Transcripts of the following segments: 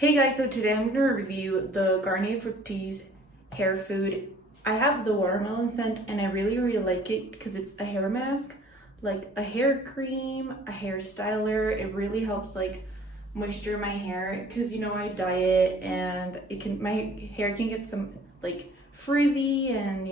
Hey guys, so today I'm going to review the Garnier Fructis hair food. I have the watermelon scent and I really like it because it's a hair mask, like a hair cream, a hair styler. It really helps like moisture my hair because I diet and my hair can get some like frizzy, and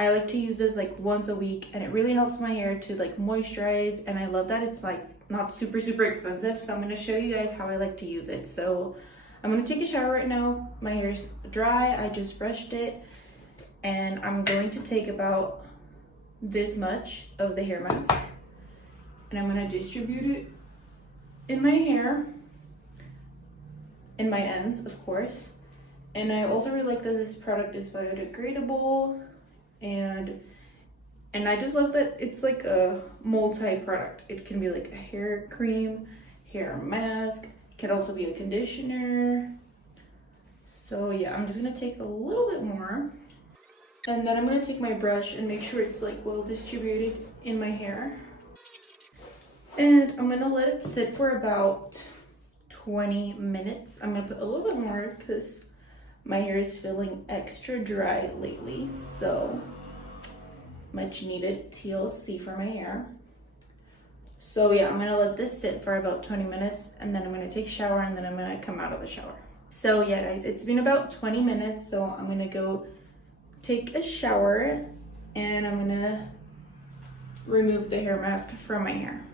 I like to use this like once a week, and it really helps my hair to like moisturize. And I love that it's like not super expensive, so I'm going to show you guys how I like to use it. So I'm going to take a shower right now. My hair's dry, I just brushed it, and I'm going to take about this much of the hair mask and I'm going to distribute it in my hair, in my ends of course. And I also really like that this product is biodegradable, and I just love that it's like a multi-product. It can be like a hair cream, hair mask, it can also be a conditioner. So yeah, I'm just gonna take a little bit more, and then I'm gonna take my brush and make sure it's like well distributed in my hair. And I'm gonna let it sit for about 20 minutes. I'm gonna put a little bit more because my hair is feeling extra dry lately, so much needed TLC for my hair. So yeah, I'm gonna let this sit for about 20 minutes, and then I'm gonna take a shower, and then I'm gonna come out of the shower. So yeah guys, it's been about 20 minutes, so I'm gonna go take a shower and I'm gonna remove the hair mask from my hair.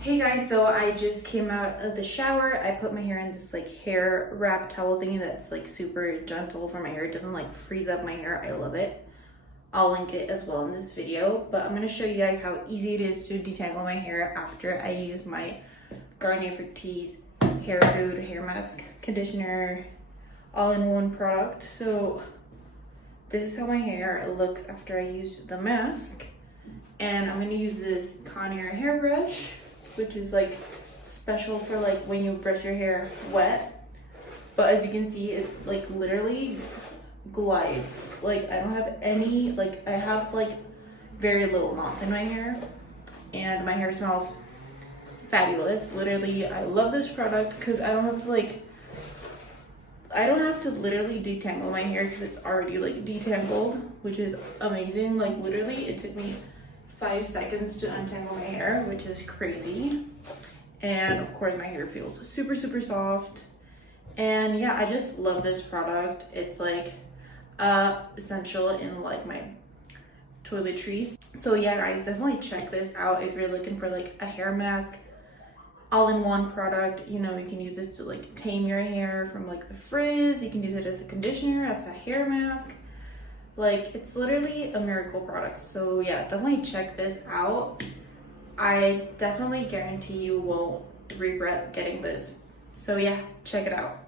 Hey guys, so I just came out of the shower. I put my hair in this like hair wrap towel thingy that's like super gentle for my hair. It doesn't like freeze up my hair. I love it. I'll link it as well in this video, but I'm going to show you guys how easy it is to detangle my hair after I use my Garnier Fructis hair food, hair mask, conditioner, all-in-one product. So this is how my hair looks after I use the mask, and I'm going to use this Garnier hairbrush, which is like special for like when you brush your hair wet. But as you can see, it like literally glides. Like I don't have any, like I have like very little knots in my hair, and my hair smells fabulous. Literally, I love this product because I don't have to literally detangle my hair because it's already like detangled, which is amazing. Like literally it took me 5 seconds to untangle my hair, which is crazy. And of course my hair feels super soft. And yeah, I just love this product. It's like essential in like my toiletries. So yeah guys, definitely check this out if you're looking for like a hair mask, all-in-one product. You can use this to like tame your hair from like the frizz. You can use it as a conditioner, as a hair mask. Like it's literally a miracle product. So yeah, definitely check this out. I definitely guarantee you won't regret getting this. So yeah, check it out.